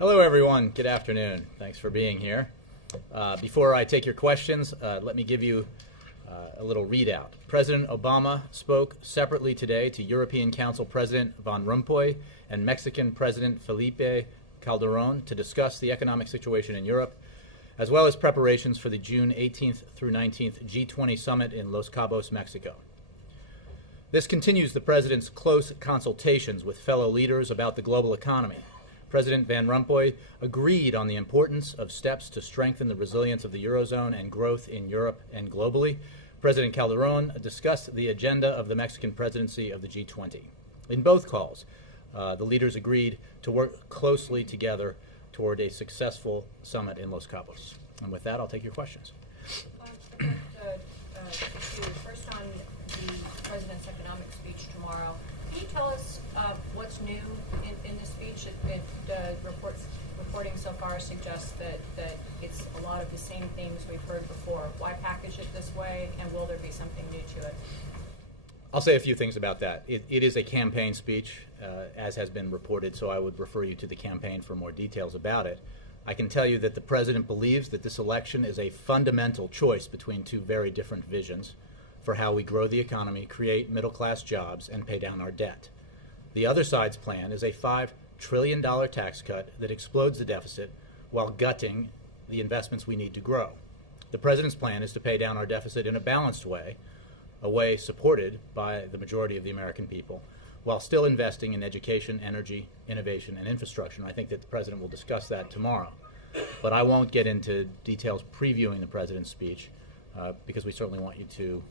Hello, everyone. Good afternoon. Thanks for being here. Before I take your questions, let me give you a little readout. President Obama spoke separately today to European Council President Van Rompuy and Mexican President Felipe Calderón to discuss the economic situation in Europe, as well as preparations for the June 18th through 19th G20 summit in Los Cabos, Mexico. This continues the President's close consultations with fellow leaders about the global economy. President Van Rompuy agreed on the importance of steps to strengthen the resilience of the Eurozone and growth in Europe and globally. President Calderón discussed the agenda of the Mexican presidency of the G20. In both calls, the leaders agreed to work closely together toward a successful summit in Los Cabos. And with that, I'll take your questions. First on the President's economic speech tomorrow. Can you tell us what's new in the speech? Reporting so far suggests that it's a lot of the same things we've heard before. Why package it this way, and will there be something new to it? I'll say a few things about that. It is a campaign speech, as has been reported, so I would refer you to the campaign for more details about it. I can tell you that the President believes that this election is a fundamental choice between two very different visions for how we grow the economy, create middle-class jobs, and pay down our debt. The other side's plan is a $5 trillion tax cut that explodes the deficit while gutting the investments we need to grow. The President's plan is to pay down our deficit in a balanced way, a way supported by the majority of the American people, while still investing in education, energy, innovation, and infrastructure. And I think that the President will discuss that tomorrow. But I won't get into details previewing the President's speech because we certainly want you to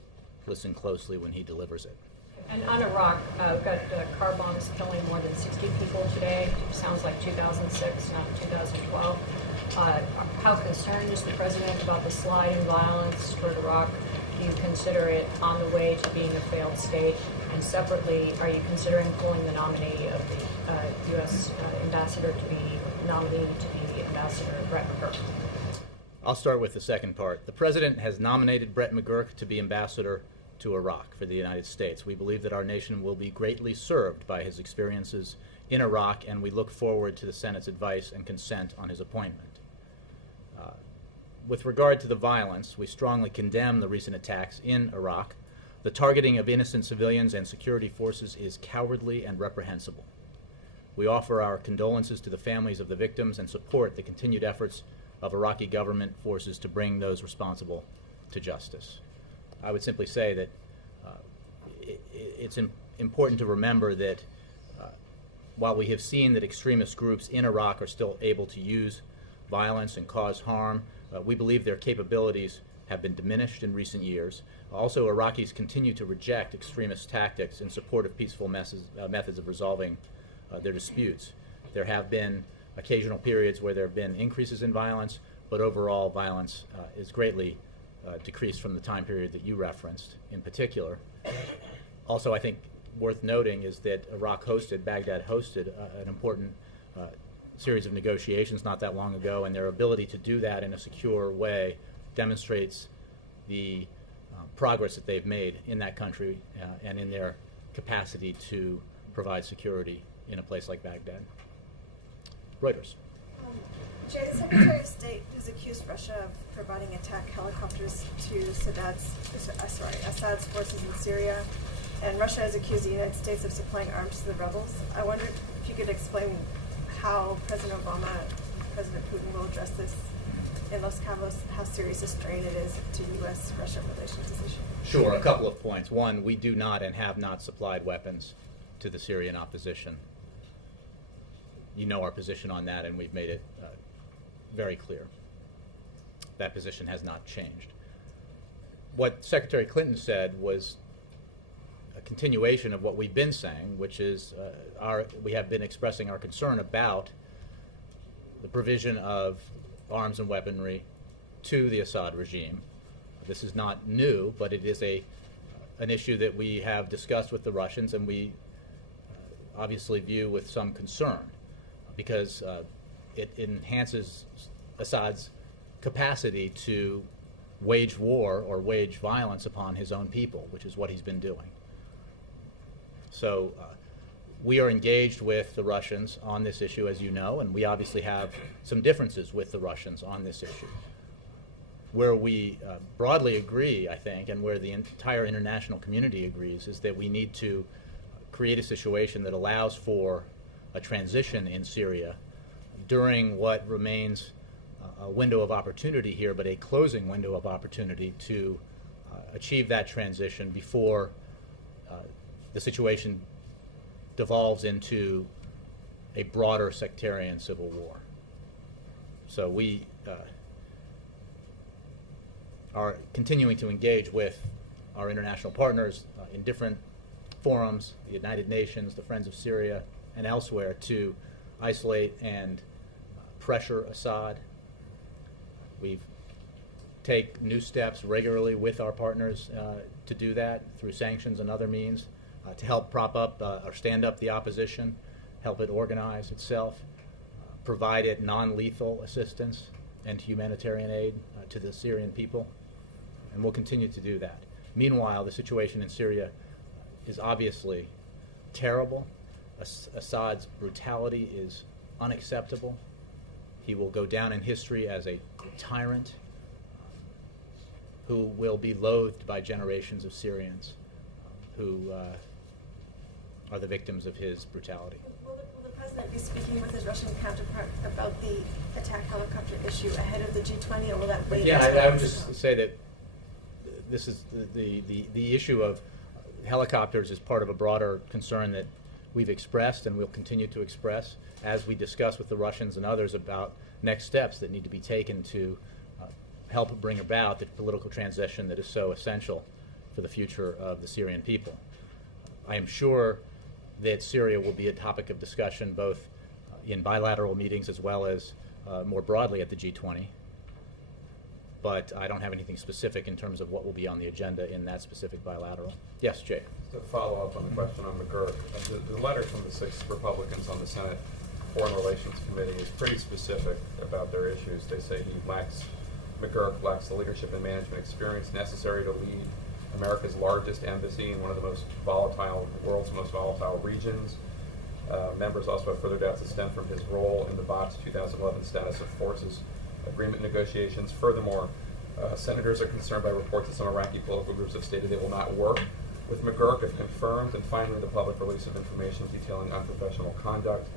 listen closely when he delivers it. And on Iraq, we've got car bombs killing more than 60 people today. Sounds like 2006, not 2012. How concerned is the President about the slide in violence toward Iraq? Do you consider it on the way to being a failed state? And separately, are you considering pulling the nominee of the U.S. ambassador to be nominated to be Ambassador Brett McGurk? I'll start with the second part. The President has nominated Brett McGurk to be ambassador to Iraq for the United States. We believe that our nation will be greatly served by his experiences in Iraq, and we look forward to the Senate's advice and consent on his appointment. With regard to the violence, we strongly condemn the recent attacks in Iraq. The targeting of innocent civilians and security forces is cowardly and reprehensible. We offer our condolences to the families of the victims and support the continued efforts of Iraqi government forces to bring those responsible to justice. I would simply say that it's important to remember that while we have seen that extremist groups in Iraq are still able to use violence and cause harm, we believe their capabilities have been diminished in recent years. Also, Iraqis continue to reject extremist tactics in support of peaceful methods of resolving their disputes. There have been occasional periods where there have been increases in violence, but overall violence is greatly decreased from the time period that you referenced in particular. Also, I think worth noting is that Baghdad hosted an important series of negotiations not that long ago, and their ability to do that in a secure way demonstrates the progress that they've made in that country and in their capacity to provide security in a place like Baghdad. Reuters. Jay, the Secretary of State has accused Russia of providing attack helicopters to Assad's forces in Syria, and Russia has accused the United States of supplying arms to the rebels. I wondered if you could explain how President Obama and President Putin will address this in Los Cabos, how serious a strain it is to U.S.-Russia relations this issue. Sure, a couple of points. One, we do not and have not supplied weapons to the Syrian opposition. You know our position on that, and we've made it very clear. That position has not changed. What Secretary Clinton said was a continuation of what we've been saying, which is we have been expressing our concern about the provision of arms and weaponry to the Assad regime. This is not new, but it is an issue that we have discussed with the Russians, and we obviously view with some concern because it enhances Assad's capacity to wage war or wage violence upon his own people, which is what he's been doing. So We are engaged with the Russians on this issue, as you know, and we obviously have some differences with the Russians on this issue. Where we broadly agree, I think, and where the entire international community agrees, is that we need to create a situation that allows for a transition in Syria during what remains a window of opportunity here, but a closing window of opportunity to achieve that transition before the situation devolves into a broader sectarian civil war. So we are continuing to engage with our international partners in different forums, the United Nations, the Friends of Syria, and elsewhere, to isolate and pressure Assad. We take new steps regularly with our partners to do that through sanctions and other means, to help prop up or stand up the opposition, help it organize itself, provide it non-lethal assistance and humanitarian aid to the Syrian people, and we'll continue to do that. Meanwhile, the situation in Syria is obviously terrible. Assad's brutality is unacceptable. He will go down in history as a tyrant who will be loathed by generations of Syrians who are the victims of his brutality. Will the President be speaking with his Russian counterpart about the attack helicopter issue ahead of the G20, or will that wait? Yeah, I would just say that this is the issue of helicopters is part of a broader concern that we've expressed and we'll continue to express as we discuss with the Russians and others about next steps that need to be taken to help bring about the political transition that is so essential for the future of the Syrian people. I am sure that Syria will be a topic of discussion both in bilateral meetings as well as more broadly at the G20. But I don't have anything specific in terms of what will be on the agenda in that specific bilateral. Yes, Jay. To follow up on the question on McGurk, the letter from the 6 Republicans on the Senate Foreign Relations Committee is pretty specific about their issues. They say McGurk lacks the leadership and management experience necessary to lead America's largest embassy in one of the world's most volatile regions. Members also have further doubts that stem from his role in the Box 2011 status of forces agreement negotiations. Furthermore, senators are concerned by reports that some Iraqi political groups have stated they will not work with McGurk if confirmed. And finally, the public release of information detailing unprofessional conduct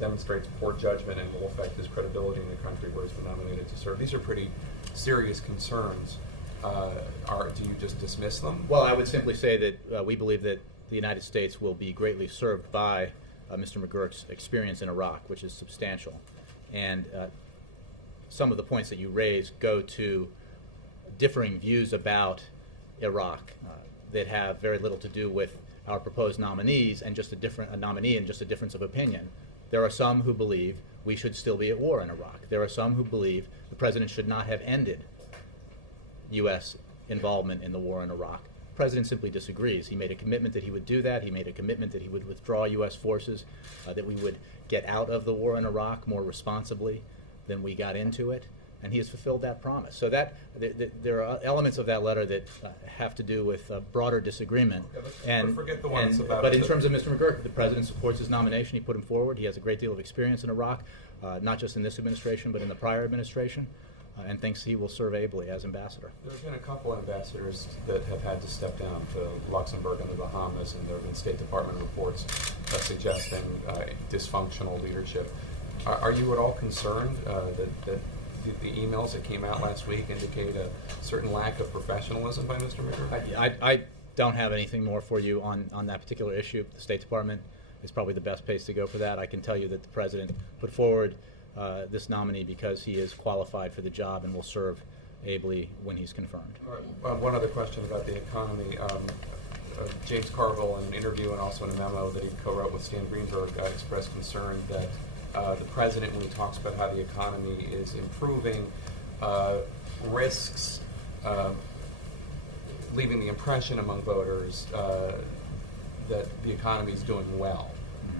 demonstrates poor judgment and will affect his credibility in the country where he's been nominated to serve. These are pretty serious concerns. Do you just dismiss them? Well, I would simply say that we believe that the United States will be greatly served by Mr. McGurk's experience in Iraq, which is substantial. And some of the points that you raise go to differing views about Iraq that have very little to do with our proposed nominees and just a nominee and just a difference of opinion. There are some who believe we should still be at war in Iraq. There are some who believe the president should not have ended U.S. involvement in the war in Iraq. The president simply disagrees. He made a commitment that he would do that. He made a commitment that he would withdraw U.S. forces, that we would get out of the war in Iraq more responsibly than we got into it, and he has fulfilled that promise. So that there are elements of that letter that have to do with broader disagreement. Okay, forget the ones about. But in terms of Mr. McGurk, the president supports his nomination. He put him forward. He has a great deal of experience in Iraq, not just in this administration, but in the prior administration, and thinks he will serve ably as ambassador. There have been a couple of ambassadors that have had to step down to Luxembourg and the Bahamas, and there have been State Department reports suggesting dysfunctional leadership. Are you at all concerned that the emails that came out last week indicate a certain lack of professionalism by Mr. McGurk? I don't have anything more for you on that particular issue. The State Department is probably the best place to go for that. I can tell you that the president put forward this nominee because he is qualified for the job and will serve ably when he's confirmed. All right. One other question about the economy. James Carville, in an interview and also in a memo that he co-wrote with Stan Greenberg, expressed concern that the president, when he talks about how the economy is improving, risks leaving the impression among voters that the economy is doing well.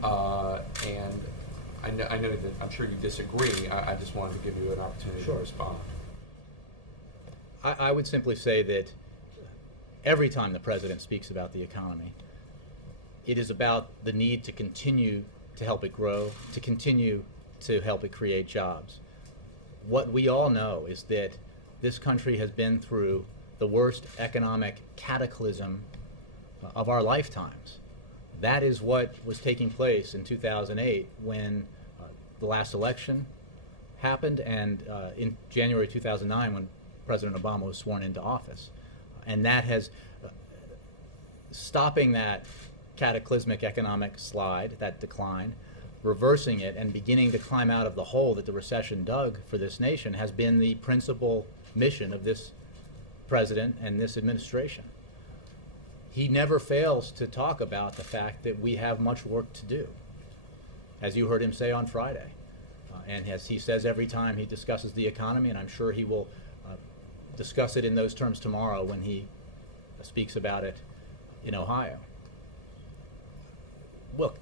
And I know that I'm sure you disagree. I just wanted to give you an opportunity to respond. I would simply say that every time the president speaks about the economy, it is about the need to continue to help it grow, to continue to help it create jobs. What we all know is that this country has been through the worst economic cataclysm of our lifetimes. That is what was taking place in 2008 when the last election happened, and in January 2009 when President Obama was sworn into office. And that has, stopping that cataclysmic economic slide, that decline, reversing it and beginning to climb out of the hole that the recession dug for this nation has been the principal mission of this president and this administration. He never fails to talk about the fact that we have much work to do, as you heard him say on Friday. And as he says every time he discusses the economy, and I'm sure he will discuss it in those terms tomorrow when he speaks about it in Ohio. Look,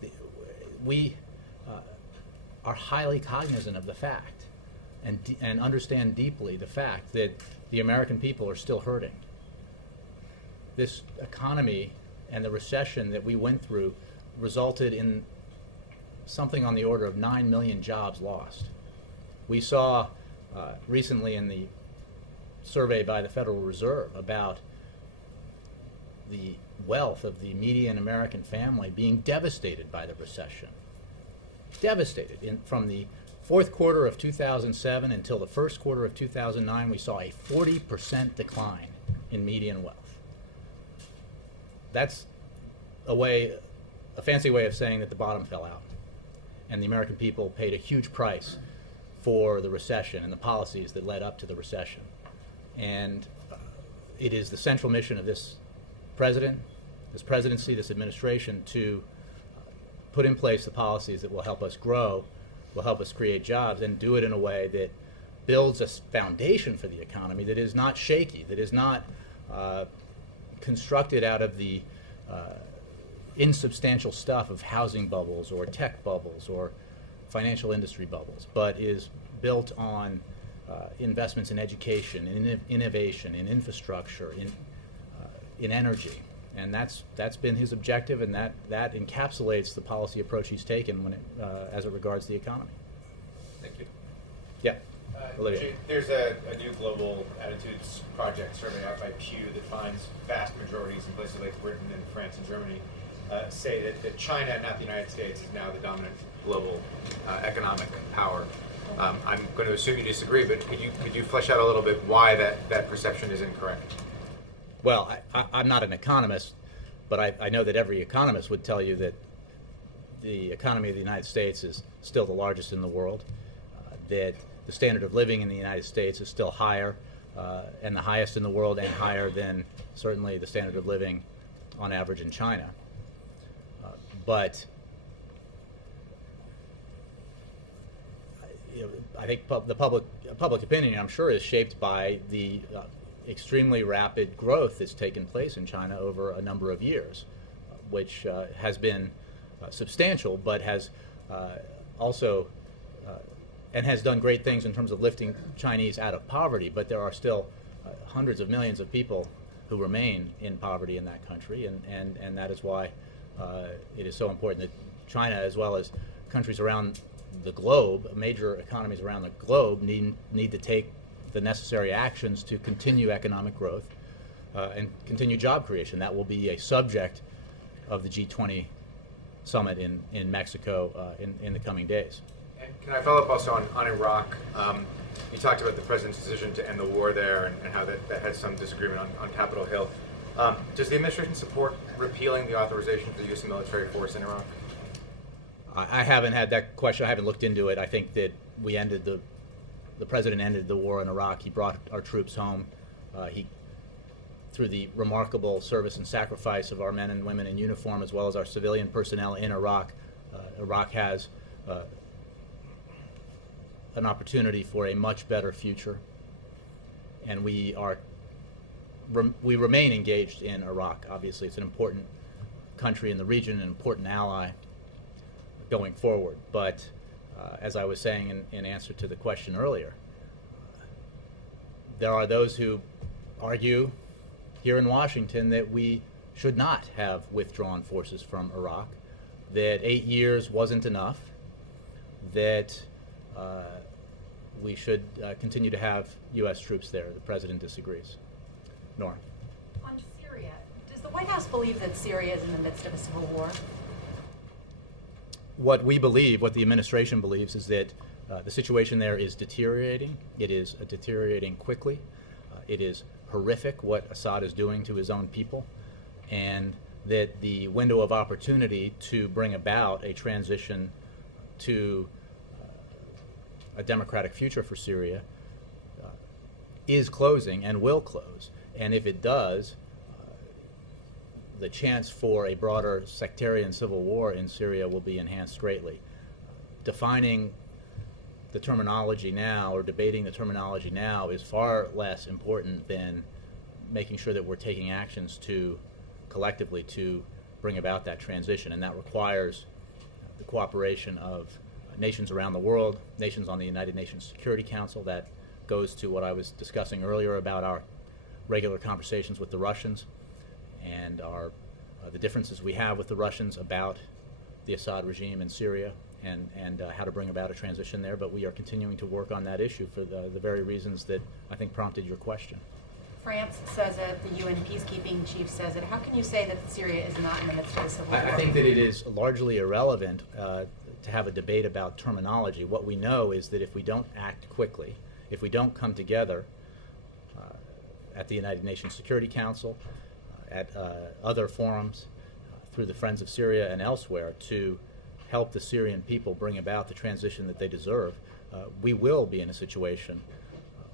we are highly cognizant of the fact and understand deeply the fact that the American people are still hurting. This economy and the recession that we went through resulted in something on the order of 9 million jobs lost. We saw recently in the survey by the Federal Reserve about the wealth of the median American family being devastated by the recession. Devastated. From the fourth quarter of 2007 until the first quarter of 2009, we saw a 40% decline in median wealth. That's a fancy way of saying that the bottom fell out. And the American people paid a huge price for the recession and the policies that led up to the recession. And it is the central mission of this president, this presidency, this administration to put in place the policies that will help us grow, will help us create jobs, and do it in a way that builds a foundation for the economy that is not shaky, that is not constructed out of the insubstantial stuff of housing bubbles or tech bubbles or financial industry bubbles, but is built on investments in education, in innovation, in infrastructure, in energy. And that's been his objective, and that encapsulates the policy approach he's taken as it regards the economy. Thank you. Yeah. Olivia. Jay, there's a new global attitudes project survey out by Pew that finds vast majorities in places like Britain and France and Germany say that China, not the United States, is now the dominant global economic power. I'm going to assume you disagree, but could you flesh out a little bit why that perception is incorrect? Well, I'm not an economist, but I know that every economist would tell you that the economy of the United States is still the largest in the world, that the standard of living in the United States is still higher and the highest in the world, and higher than certainly the standard of living on average in China. But I think the public opinion, I'm sure, is shaped by the extremely rapid growth that's taken place in China over a number of years, which has been substantial, but has also and has done great things in terms of lifting Chinese out of poverty. But there are still hundreds of millions of people who remain in poverty in that country, and that is why it is so important that China, as well as countries around the globe, major economies around the globe, need to take the necessary actions to continue economic growth and continue job creation. That will be a subject of the G20 summit in Mexico in the coming days. And can I follow up also on Iraq? You talked about the president's decision to end the war there and how that had some disagreement on Capitol Hill. Does the administration support repealing the authorization for the U.S. military force in Iraq? I haven't had that question. I haven't looked into it. I think that the president ended the war in Iraq. He brought our troops home. Through the remarkable service and sacrifice of our men and women in uniform, as well as our civilian personnel in Iraq, Iraq has an opportunity for a much better future, and we remain engaged in Iraq. Obviously, it's an important country in the region, an important ally going forward. But as I was saying in answer to the question earlier, there are those who argue here in Washington that we should not have withdrawn forces from Iraq, that 8 years wasn't enough, that we should continue to have U.S. troops there. The President disagrees. Nora. On Syria, does the White House believe that Syria is in the midst of a civil war? What we believe, what the administration believes, is that the situation there is deteriorating. It is deteriorating quickly. It is horrific what Assad is doing to his own people, and that the window of opportunity to bring about a transition to a democratic future for Syria is closing and will close. And if it does, the chance for a broader sectarian civil war in Syria will be enhanced greatly. Defining the terminology now, or debating the terminology now, is far less important than making sure that we're taking actions to collectively to bring about that transition, and that requires the cooperation of nations around the world, nations on the United Nations Security Council. That goes to what I was discussing earlier about our regular conversations with the Russians and the differences we have with the Russians about the Assad regime in Syria and how to bring about a transition there. But we are continuing to work on that issue for the very reasons that I think prompted your question. France says it, the UN peacekeeping chief says it. How can you say that Syria is not in the midst of a civil war? I think that it is largely irrelevant to have a debate about terminology. What we know is that if we don't act quickly, if we don't come together at the United Nations Security Council, at other forums, through the Friends of Syria and elsewhere, to help the Syrian people bring about the transition that they deserve, we will be in a situation,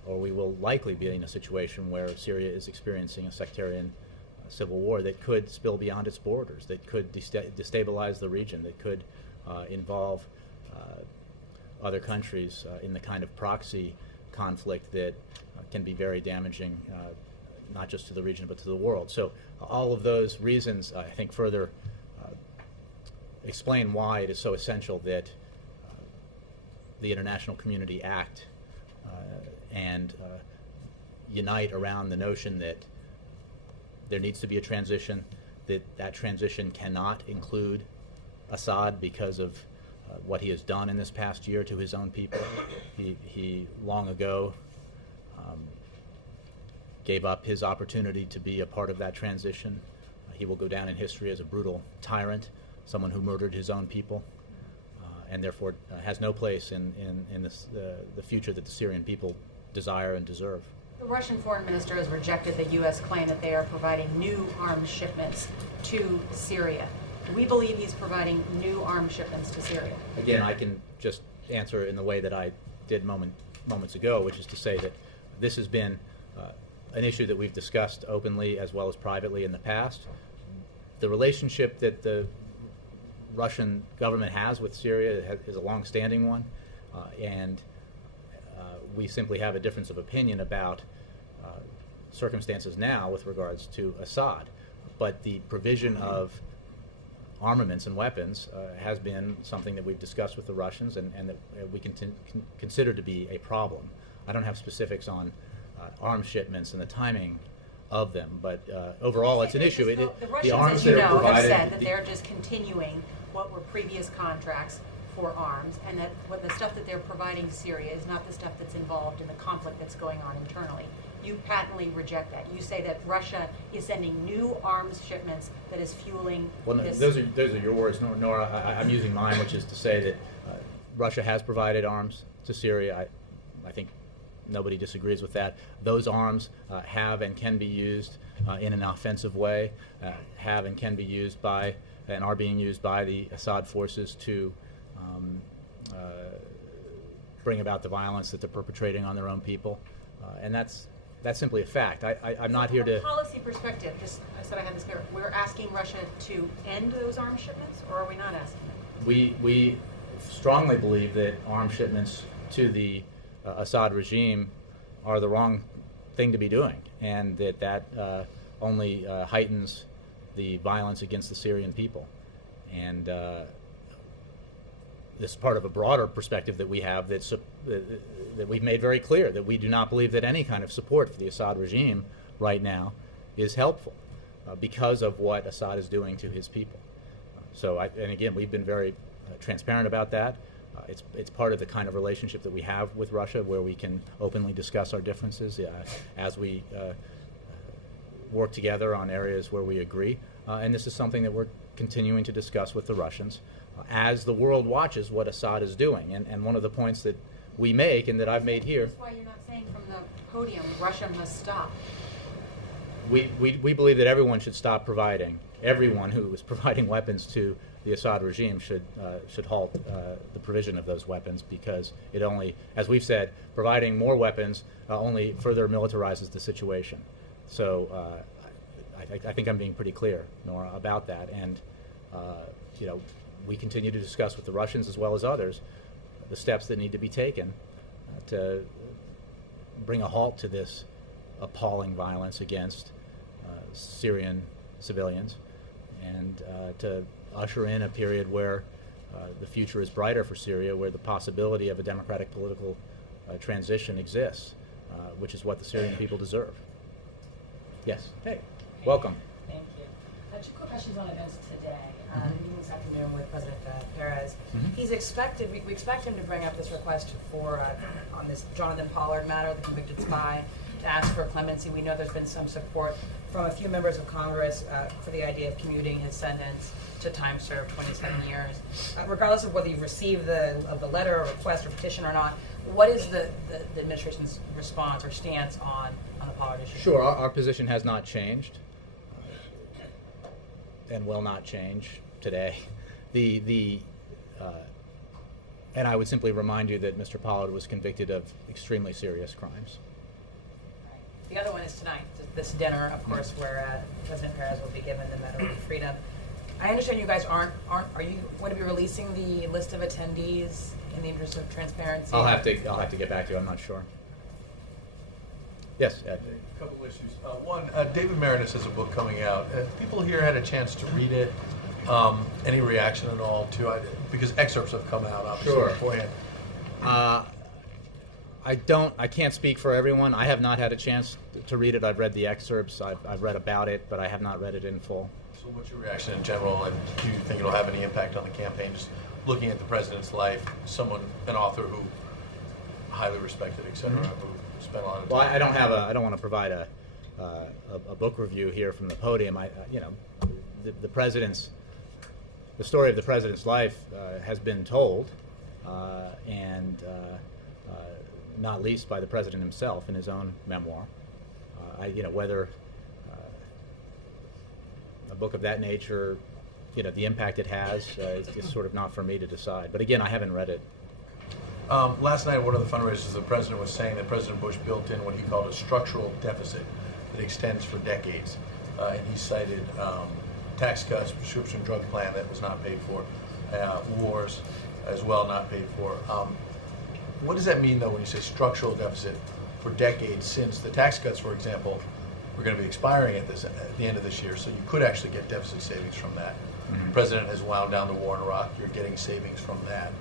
or we will likely be in a situation where Syria is experiencing a sectarian civil war that could spill beyond its borders, that could destabilize the region, that could involve other countries in the kind of proxy conflict that can be very damaging, not just to the region but to the world. So all of those reasons, I think, further explain why it is so essential that the international community act and unite around the notion that there needs to be a transition, that transition cannot include Assad because of what he has done in this past year to his own people. He long ago gave up his opportunity to be a part of that transition. He will go down in history as a brutal tyrant, someone who murdered his own people, and therefore has no place in the future that the Syrian people desire and deserve. The Russian foreign minister has rejected the U.S. claim that they are providing new arms shipments to Syria. Do we believe he's providing new arms shipments to Syria? Again, I can just answer in the way that I did moments ago, which is to say that this has been an issue that we've discussed openly as well as privately in the past. The relationship that the Russian government has with Syria is a long-standing one, and we simply have a difference of opinion about circumstances now with regards to Assad. But the provision of armaments and weapons has been something that we've discussed with the Russians and that we consider to be a problem. I don't have specifics on arms shipments and the timing of them, but overall it's an issue. The Russians, as you know, have said that they're just continuing what were previous contracts for arms, and that what the stuff that they're providing to Syria is not the stuff that's involved in the conflict that's going on internally. You patently reject that. You say that Russia is sending new arms shipments that is fueling this. Those are your words, Nora. I'm using mine, which is to say that Russia has provided arms to Syria. I think nobody disagrees with that. Those arms have and can be used in an offensive way, have and can be used by and are being used by the Assad forces to bring about the violence that they're perpetrating on their own people, and that's simply a fact. I'm not here to. From a policy perspective, just so I have this clear, we're asking Russia to end those arms shipments, or are we not asking them? We strongly believe that arms shipments to the Assad regime are the wrong thing to be doing, and that only heightens the violence against the Syrian people. And this is part of a broader perspective that we have that we've made very clear, that we do not believe that any kind of support for the Assad regime right now is helpful. because of what Assad is doing to his people. And again, we've been very transparent about that. It's part of the kind of relationship that we have with Russia, where we can openly discuss our differences as we work together on areas where we agree. And this is something that we're continuing to discuss with the Russians as the world watches what Assad is doing. And one of the points that we make, and that I've made here. That's why you're not saying from the podium, Russia must stop. We believe that everyone should stop providing. Everyone who is providing weapons to the Assad regime should halt the provision of those weapons, because it only, as we've said, providing more weapons only further militarizes the situation. So I think I'm being pretty clear, Nora, about that. And we continue to discuss with the Russians as well as others the steps that need to be taken to bring a halt to this appalling violence against Syrian civilians, and to usher in a period where the future is brighter for Syria, where the possibility of a democratic political transition exists, which is what the Syrian people deserve. Yes. Hey, welcome. Thank you. Two quick questions on events today. The meeting this afternoon with President Perez. He's expected, we expect him to bring up this request for, on this Jonathan Pollard matter, the convicted spy, to ask for clemency. We know there's been some support from a few members of Congress for the idea of commuting his sentence to time served, 27 years. Regardless of whether you've received the letter or request or petition or not, what is the administration's response or stance on the Pollard issue? Sure, our position has not changed and will not change today. And I would simply remind you that Mr. Pollard was convicted of extremely serious crimes. The other one is tonight, this dinner, of course, where President Perez will be given the Medal of Freedom. I understand you guys are you going to be releasing the list of attendees in the interest of transparency? I'll have to get back to you. I'm not sure. Yes, Ed. A couple issues. One, David Marinus has a book coming out. People here had a chance to read it. Any reaction at all to it? Because excerpts have come out, obviously, Sure. beforehand. I can't speak for everyone. I have not had a chance to read it. I've read the excerpts. I've read about it, but I have not read it in full. So what's your reaction in general, and do you think it'll have any impact on the campaign? Just looking at the president's life, an author who highly respected, et cetera, who spent a lot of time. Well, I don't want to provide a book review here from the podium. The story of the president's life has been told, and not least by the president himself in his own memoir. Whether a book of that nature, the impact it has, is sort of not for me to decide. But again, I haven't read it. Last night, one of the fundraisers, the president was saying that President Bush built in what he called a structural deficit that extends for decades. And he cited tax cuts, prescription drug plan that was not paid for, wars as well not paid for. What does that mean, though, when you say structural deficit for decades, since the tax cuts, for example, were going to be expiring at the end of this year, so you could actually get deficit savings from that. The president has wound down the war in Iraq. You're getting savings from that.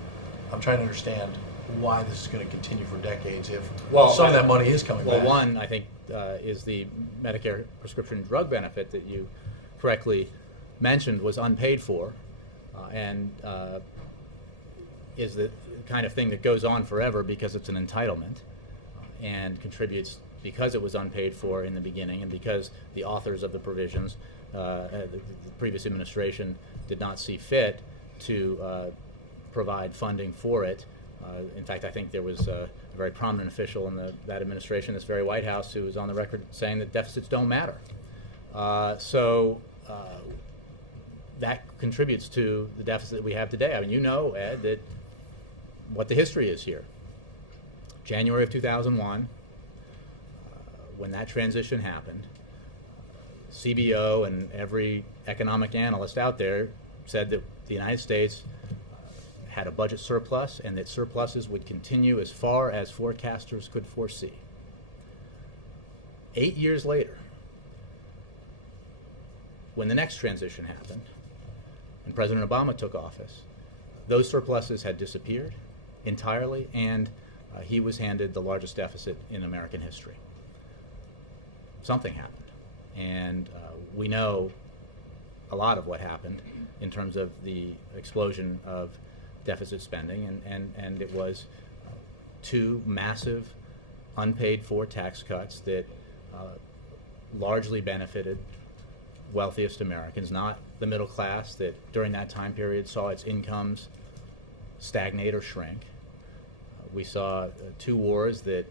I'm trying to understand why this is going to continue for decades if some of that money is coming back. Well, one, I think, is the Medicare prescription drug benefit that you correctly mentioned was unpaid for, and is the kind of thing that goes on forever because it's an entitlement and contributes because it was unpaid for in the beginning, and because the authors of the provisions, the previous administration, did not see fit to provide funding for it. In fact, I think there was a very prominent official in that administration, this very White House, who was on the record saying that deficits don't matter. That contributes to the deficit that we have today. I mean, Ed, that what the history is here. January of 2001, when that transition happened, CBO and every economic analyst out there said that the United States had a budget surplus and that surpluses would continue as far as forecasters could foresee. 8 years later, when the next transition happened and President Obama took office, those surpluses had disappeared entirely, and he was handed the largest deficit in American history. Something happened, And we know a lot of what happened in terms of the explosion of deficit spending, and it was two massive unpaid for tax cuts that largely benefited wealthiest Americans, not the middle class that during that time period saw its incomes stagnate or shrink. We saw two wars that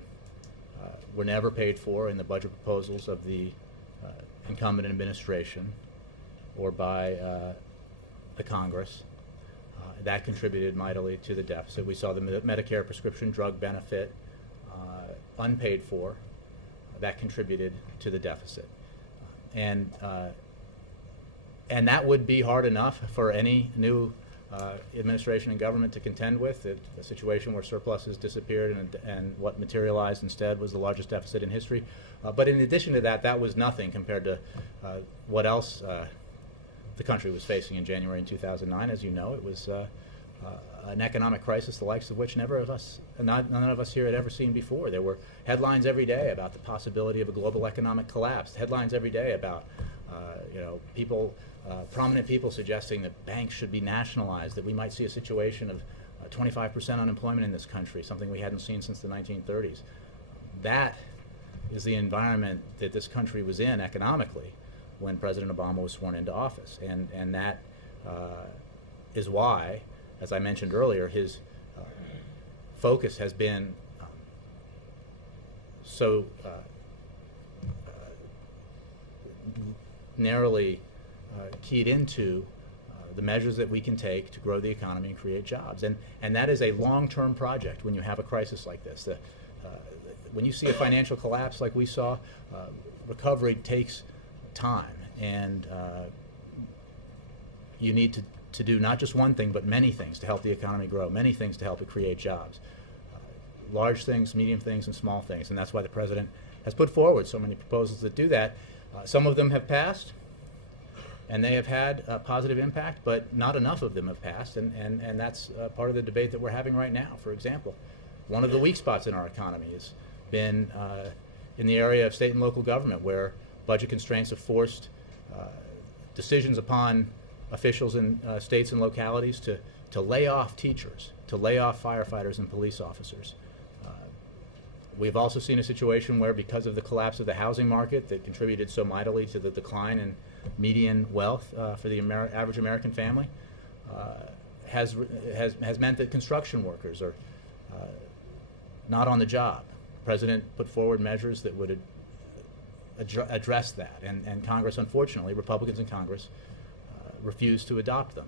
were never paid for in the budget proposals of the incumbent administration or by the Congress. That contributed mightily to the deficit. We saw the Medicare prescription drug benefit unpaid for. That contributed to the deficit. And that would be hard enough for any new administration and government to contend with, a situation where surpluses disappeared and what materialized instead was the largest deficit in history. But in addition to that, that was nothing compared to what else the country was facing in January in 2009. As you know, it was an economic crisis the likes of which none of us here had ever seen before. There were headlines every day about the possibility of a global economic collapse, headlines every day about people, prominent people suggesting that banks should be nationalized, that we might see a situation of 25% unemployment in this country, something we hadn't seen since the 1930s. That is the environment that this country was in economically when President Obama was sworn into office. And that is why, as I mentioned earlier, his focus has been so narrowly keyed into the measures that we can take to grow the economy and create jobs. And that is a long-term project when you have a crisis like this. When you see a financial collapse like we saw, recovery takes time, and you need to do not just one thing but many things to help the economy grow, many things to help it create jobs. Large things, medium things, and small things. And that's why the President has put forward so many proposals that do that. Some of them have passed, and they have had a positive impact, but not enough of them have passed, and that's part of the debate that we're having right now. For example, one of the weak spots in our economy has been in the area of state and local government, where budget constraints have forced decisions upon officials in states and localities to lay off teachers, to lay off firefighters and police officers. We've also seen a situation where, because of the collapse of the housing market that contributed so mightily to the decline in median wealth for the average American family, has meant that construction workers are not on the job. The President put forward measures that would address that, and Congress, unfortunately, Republicans in Congress, refused to adopt them.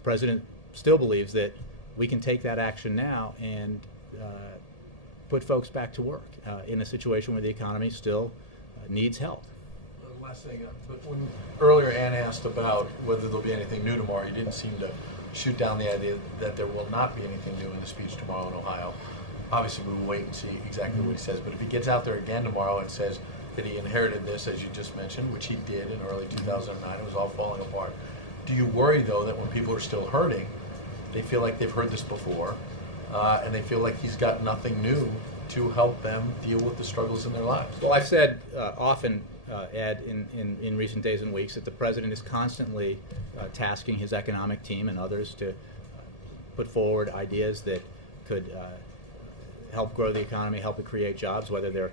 The President still believes that we can take that action now and put folks back to work in a situation where the economy still needs help. Last thing, but when earlier Ann asked about whether there'll be anything new tomorrow, you didn't seem to shoot down the idea that there will not be anything new in the speech tomorrow in Ohio. Obviously, we will wait and see exactly what he says, but if he gets out there again tomorrow and says that he inherited this, as you just mentioned, which he did in early 2009, it was all falling apart. Do you worry, though, that when people are still hurting, they feel like they've heard this before, and they feel like he's got nothing new to help them deal with the struggles in their lives? Well, I've said often, Ed, in recent days and weeks, that the President is constantly tasking his economic team and others to put forward ideas that could help grow the economy, help it create jobs, whether they're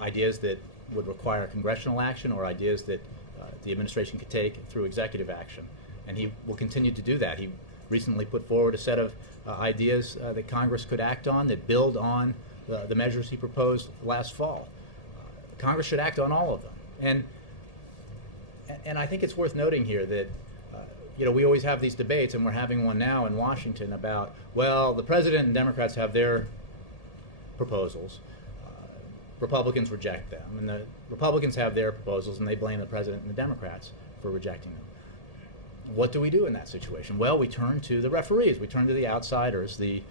ideas that would require congressional action or ideas that the administration could take through executive action. And he will continue to do that. He recently put forward a set of ideas that Congress could act on that build on the measures he proposed last fall. Congress should act on all of them. And I think it's worth noting here that we always have these debates, and we're having one now in Washington about, well, the President and Democrats have their proposals. Republicans reject them, and the Republicans have their proposals, and they blame the President and the Democrats for rejecting them. What do we do in that situation? Well, we turn to the referees. We turn to the outsiders, the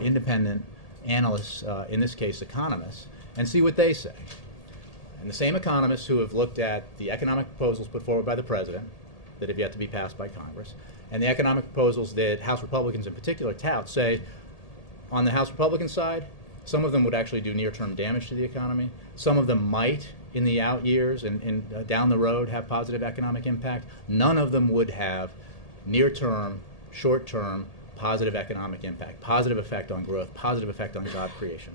independent analysts, in this case economists, and see what they say. And the same economists who have looked at the economic proposals put forward by the President that have yet to be passed by Congress, and the economic proposals that House Republicans in particular tout, say on the House Republican side, Some of them would actually do near-term damage to the economy. Some of them might, in the out years and down the road, have positive economic impact. None of them would have near-term, short-term, positive economic impact, positive effect on growth, positive effect on job creation.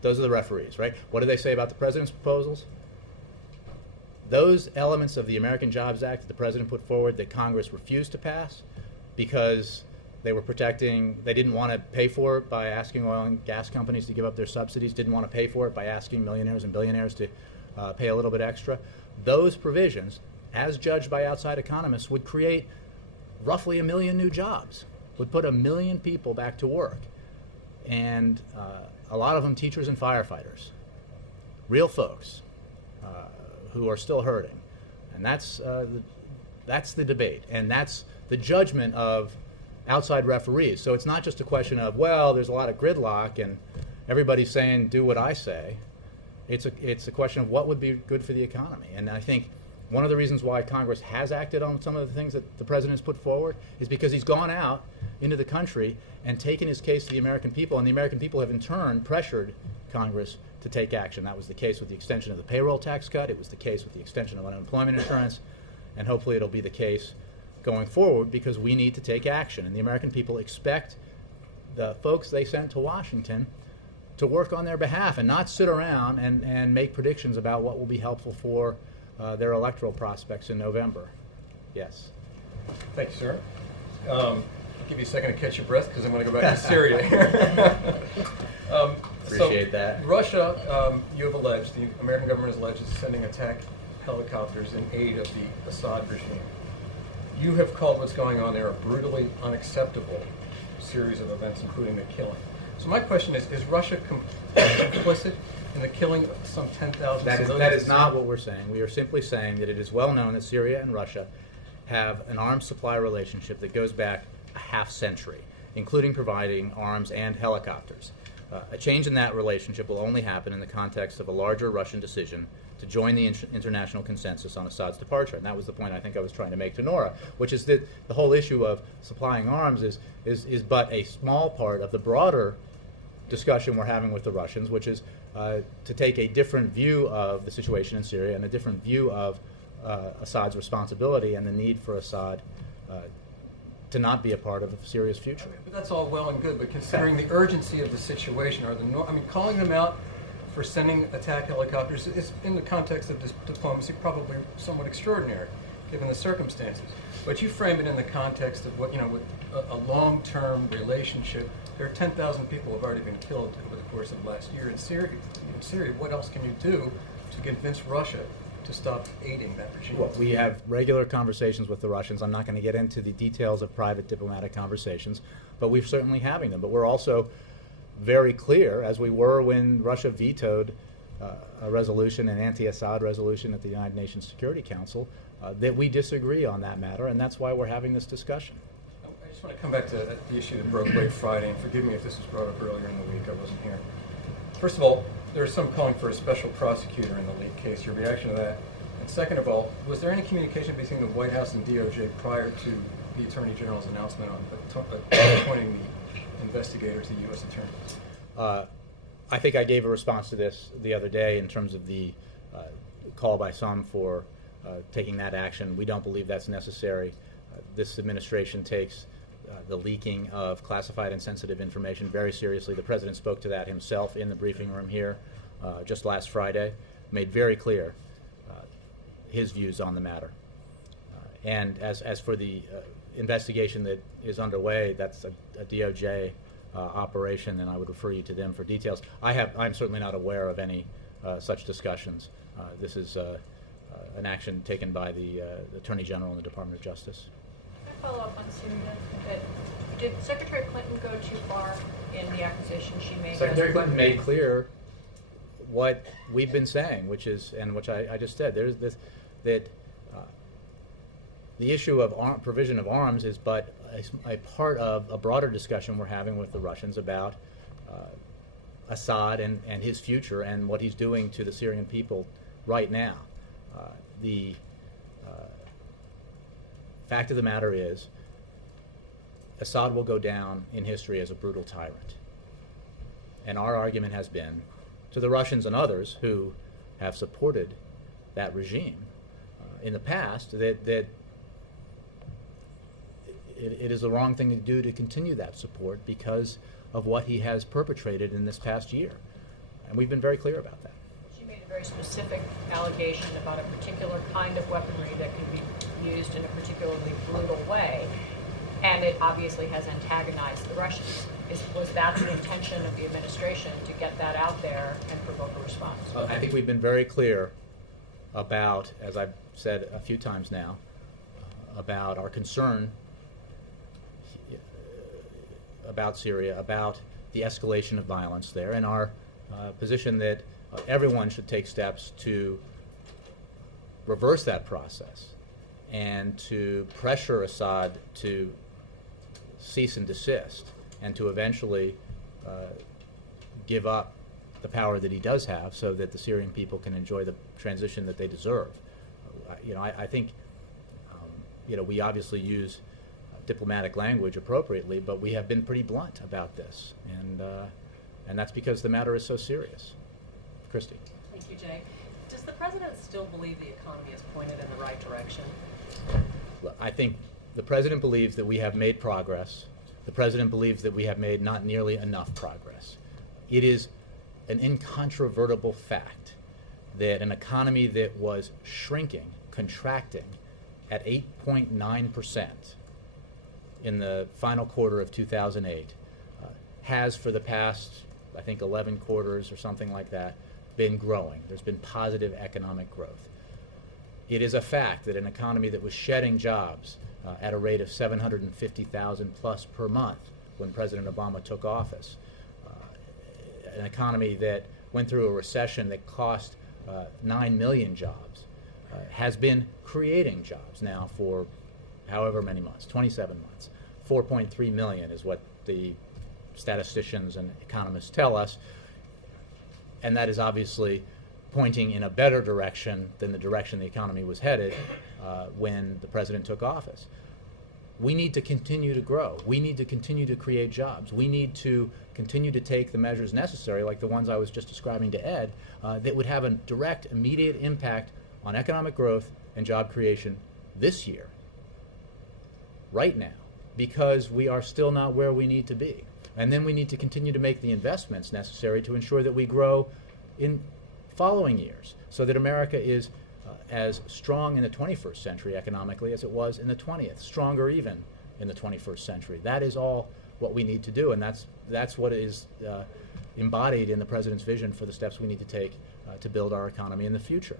Those are the referees, right? What do they say about the president's proposals? Those elements of the American Jobs Act that the president put forward that Congress refused to pass because they were protecting, they didn't want to pay for it by asking oil and gas companies to give up their subsidies, didn't want to pay for it by asking millionaires and billionaires to pay a little bit extra. Those provisions, as judged by outside economists, would create roughly 1 million new jobs, would put 1 million people back to work. And a lot of them teachers and firefighters, real folks who are still hurting. And that's the debate, and that's the judgment of outside referees. So it's not just a question of, well, there's a lot of gridlock and everybody's saying do what I say. It's a question of what would be good for the economy. And I think one of the reasons why Congress has acted on some of the things that the president has put forward is because he's gone out into the country and taken his case to the American people, and the American people have in turn pressured Congress to take action. That was the case with the extension of the payroll tax cut. It was the case with the extension of unemployment insurance, and hopefully it'll be the case going forward, because we need to take action. And the American people expect the folks they sent to Washington to work on their behalf and not sit around and make predictions about what will be helpful for their electoral prospects in November. Yes. Thank you, sir. I'll give you a second to catch your breath because I'm going to go back to Syria here. Appreciate that. Russia, you have alleged, the American government has alleged, is sending attack helicopters in aid of the Assad regime. You have called what's going on there a brutally unacceptable series of events, including the killing. So my question is Russia complicit in the killing of some 10,000 civilians? That is not what we're saying. We are simply saying that it is well known that Syria and Russia have an arms supply relationship that goes back a half century, including providing arms and helicopters. A change in that relationship will only happen in the context of a larger Russian decision to join the international consensus on Assad's departure. And that was the point I think I was trying to make to Nora, which is that the whole issue of supplying arms is but a small part of the broader discussion we're having with the Russians, which is to take a different view of the situation in Syria and a different view of Assad's responsibility and the need for Assad to not be a part of Syria's future. But that's all well and good, but considering the urgency of the situation, calling them out for sending attack helicopters is, in the context of this diplomacy, probably somewhat extraordinary, given the circumstances. But you frame it in the context of what, with a long-term relationship. There are 10,000 people who have already been killed over the course of last year in Syria. What else can you do to convince Russia to stop aiding that regime? Well, we have regular conversations with the Russians. I'm not going to get into the details of private diplomatic conversations, but we're certainly having them. But we're also very clear, as we were when Russia vetoed a resolution, an anti-Assad resolution at the United Nations Security Council, that we disagree on that matter, and that's why we're having this discussion. I just want to come back to the issue that broke late Friday, and forgive me if this was brought up earlier in the week. I wasn't here. First of all, there is some calling for a special prosecutor in the leak case. Your reaction to that? And second of all, was there any communication between the White House and DOJ prior to the Attorney General's announcement on appointing the investigator to the U.S. Attorney? I think I gave a response to this the other day in terms of the call by some for taking that action. We don't believe that's necessary. This administration takes the leaking of classified and sensitive information very seriously. The President spoke to that himself in the briefing room here just last Friday, made very clear his views on the matter. And as for the investigation that is underway, that's a DOJ operation, and I would refer you to them for details. I'm certainly not aware of any such discussions. This is an action taken by the Attorney General and the Department of Justice. Can I follow up on Syria? Did Secretary Clinton go too far in the accusation she made? Secretary Clinton made clear what we've been saying, which I just said. There's this that the issue of provision of arms is but a part of a broader discussion we're having with the Russians about Assad and his future and what he's doing to the Syrian people right now. The fact of the matter is, Assad will go down in history as a brutal tyrant. And our argument has been to the Russians and others who have supported that regime in the past that it is the wrong thing to do to continue that support because of what he has perpetrated in this past year. And we've been very clear about that. She made a very specific allegation about a particular kind of weaponry that can be used in a particularly brutal way, and it obviously has antagonized the Russians. Was that the intention of the administration, to get that out there and provoke a response? I think we've been very clear about, as I've said a few times now, about our concern about Syria, about the escalation of violence there, and our position that everyone should take steps to reverse that process and to pressure Assad to cease and desist and to eventually give up the power that he does have so that the Syrian people can enjoy the transition that they deserve. I think we obviously use diplomatic language appropriately, but we have been pretty blunt about this, and that's because the matter is so serious. Christy. Thank you, Jay. Does the president still believe the economy is pointed in the right direction? I think the president believes that we have made progress. The president believes that we have made not nearly enough progress. It is an incontrovertible fact that an economy that was shrinking, contracting at 8.9% in the final quarter of 2008 has for the past, I think, 11 quarters or something like that, been growing. There's been positive economic growth. It is a fact that an economy that was shedding jobs at a rate of 750,000 plus per month when President Obama took office, an economy that went through a recession that cost 9 million jobs, has been creating jobs now for however many months, 27 months. 4.3 million is what the statisticians and economists tell us, and that is obviously pointing in a better direction than the direction the economy was headed when the president took office. We need to continue to grow. We need to continue to create jobs. We need to continue to take the measures necessary, like the ones I was just describing to Ed, that would have a direct, immediate impact on economic growth and job creation this year, right now, because we are still not where we need to be. And then we need to continue to make the investments necessary to ensure that we grow in following years so that America is as strong in the 21st century economically as it was in the 20th, stronger even in the 21st century. That is all what we need to do, and that's what is embodied in the president's vision for the steps we need to take to build our economy in the future.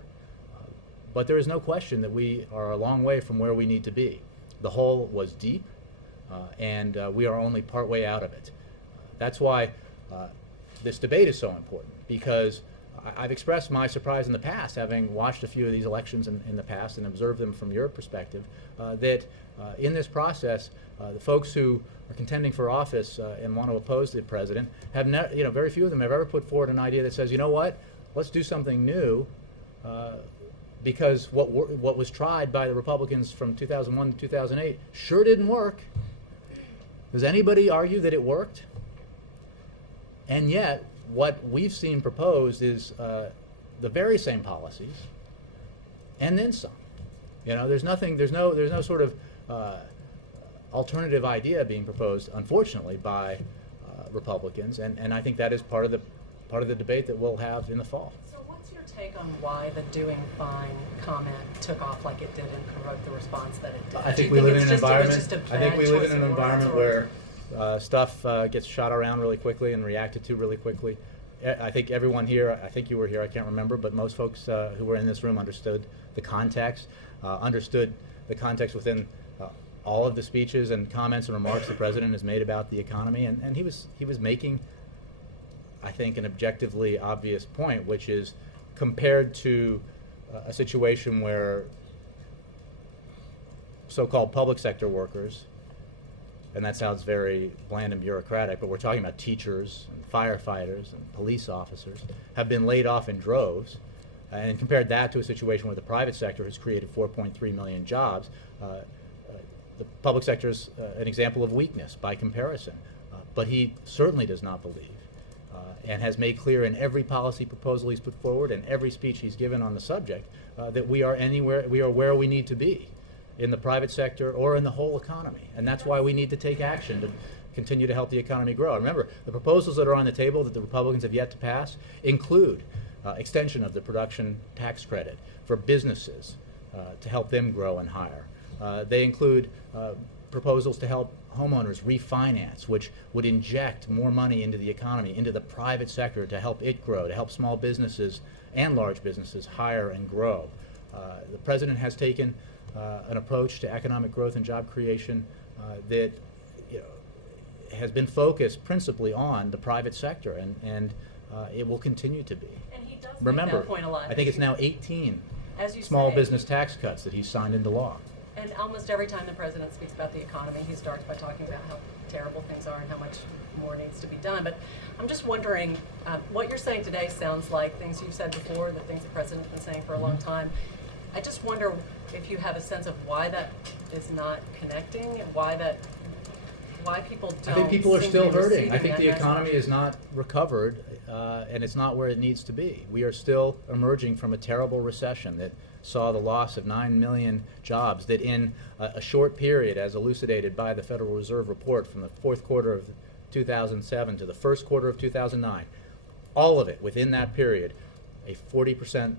But there is no question that we are a long way from where we need to be. The hole was deep, and we are only partway out of it. That's why this debate is so important, because I've expressed my surprise in the past, having watched a few of these elections in the past and observed them from your perspective, that in this process, the folks who are contending for office and want to oppose the president have, very few of them have ever put forward an idea that says, you know what, let's do something new, because what was tried by the Republicans from 2001 to 2008 sure didn't work. Does anybody argue that it worked? And yet, what we've seen proposed is the very same policies, and then some. There's no sort of alternative idea being proposed, unfortunately, by Republicans, and I think that is part of the debate that we'll have in the fall. So what's your take on why the doing fine comment took off like it did and provoked the response that it did? I think we live in an environment where stuff gets shot around really quickly and reacted to really quickly. I think everyone here, I think you were here, I can't remember, but most folks who were in this room understood the context within all of the speeches and comments and remarks the president has made about the economy, and he was making, I think, an objectively obvious point, which is compared to a situation where so-called public sector workers, and that sounds very bland and bureaucratic, but we're talking about teachers and firefighters and police officers, have been laid off in droves, and compared that to a situation where the private sector has created 4.3 million jobs. The public sector is an example of weakness by comparison, but he certainly does not believe, and has made clear in every policy proposal he's put forward and every speech he's given on the subject that we are where we need to be in the private sector or in the whole economy. And that's why we need to take action to continue to help the economy grow. Remember, the proposals that are on the table that the Republicans have yet to pass include extension of the production tax credit for businesses to help them grow and hire. They include proposals to help homeowners refinance, which would inject more money into the economy, into the private sector to help it grow, to help small businesses and large businesses hire and grow. The President has taken an approach to economic growth and job creation that has been focused principally on the private sector, and it will continue to be. And he does Remember, make that point a lot. I think it's now 18 As you small say. business tax cuts that he's signed into law. And almost every time the president speaks about the economy, he starts by talking about how terrible things are and how much more needs to be done. But I'm just wondering, what you're saying today sounds like things you've said before, the things the president's been saying for a long time. I just wonder if you have a sense of why that is not connecting, and why people don't. I think people are seem to still be hurting. receiving I think that the economy message. is not recovered, and it's not where it needs to be. We are still emerging from a terrible recession that saw the loss of 9 million jobs, that in a short period, as elucidated by the Federal Reserve report from the fourth quarter of 2007 to the first quarter of 2009, all of it within that period, a 40%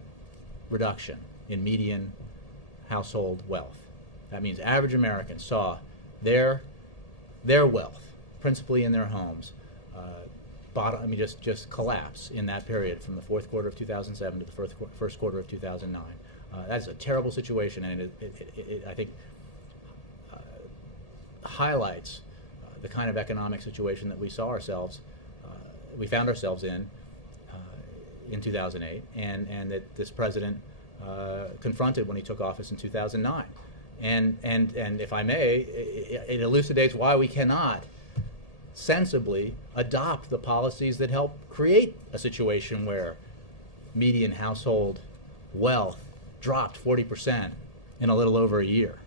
reduction in median household wealth. That means average Americans saw their wealth, principally in their homes, just collapse in that period from the fourth quarter of 2007 to the first quarter of 2009. That's a terrible situation, and it I think highlights the kind of economic situation that we found ourselves in 2008, and that this president confronted when he took office in 2009. And if I may, it elucidates why we cannot sensibly adopt the policies that help create a situation where median household wealth dropped 40% in a little over a year.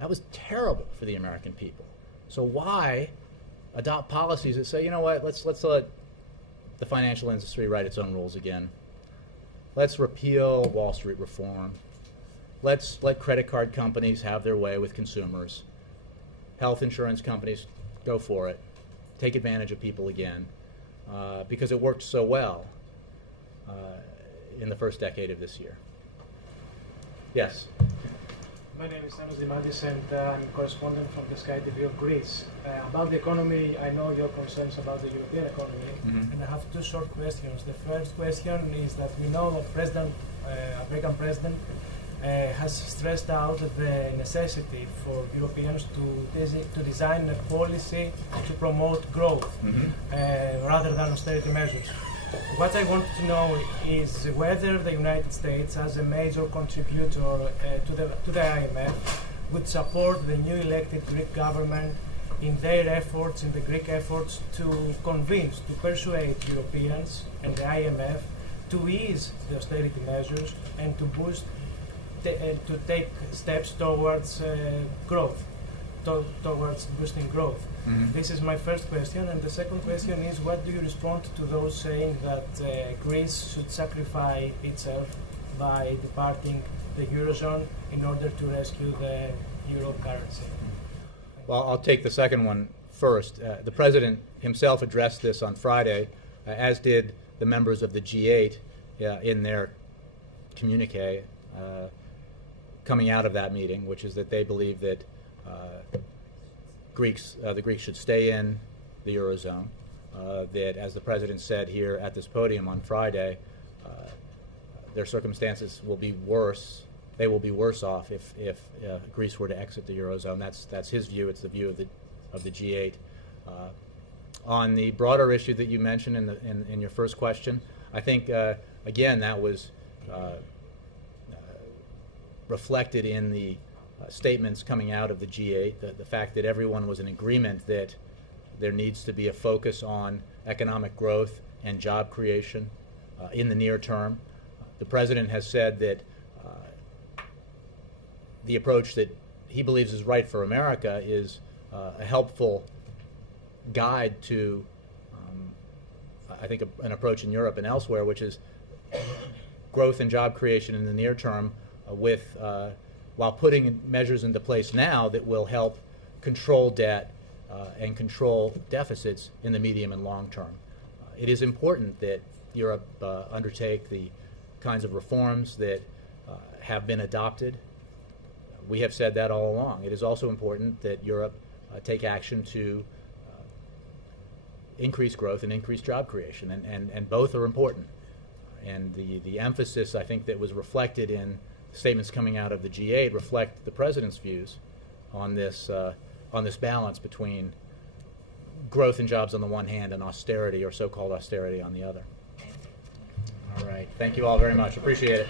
That was terrible for the American people. So why adopt policies that say, you know what, let's let the financial industry write its own rules again. Let's repeal Wall Street reform. Let's let credit card companies have their way with consumers. Health insurance companies, go for it. Take advantage of people again, because it worked so well in the first decade of this year. Yes? My name is Anos Dimandis, and I'm a correspondent from the Sky TV of Greece. About the economy, I know your concerns about the European economy, and I have two short questions. The first question is that we know that American President has stressed out the necessity for Europeans to design a policy to promote growth rather than austerity measures. What I want to know is whether the United States, as a major contributor to the IMF, would support the new elected Greek government in their efforts, in the Greek efforts to persuade Europeans and the IMF to ease the austerity measures and to boost, to take steps towards growth, towards boosting growth. This is my first question, and the second question is, what do you respond to those saying that Greece should sacrifice itself by departing the Eurozone in order to rescue the euro currency? Well, I'll take the second one first. The President himself addressed this on Friday, as did the members of the G8 in their communique coming out of that meeting, which is that they believe that the Greeks should stay in the Eurozone, that, as the President said here at this podium on Friday, their circumstances will be worse. They will be worse off if Greece were to exit the Eurozone. That's his view. It's the view of the G8. On the broader issue that you mentioned in your first question, I think, again, that was reflected in the statements coming out of the G8, the fact that everyone was in agreement that there needs to be a focus on economic growth and job creation in the near term. The President has said that the approach that he believes is right for America is a helpful guide to I think, an approach in Europe and elsewhere, which is growth and job creation in the near term while putting measures into place now that will help control debt and control deficits in the medium and long term. It is important that Europe undertake the kinds of reforms that have been adopted. We have said that all along. It is also important that Europe take action to increase growth and increase job creation, and both are important. And the emphasis, I think, that was reflected in statements coming out of the G8 reflect the President's views on this balance between growth and jobs on the one hand and austerity, or so-called austerity, on the other. All right. Thank you all very much. Appreciate it.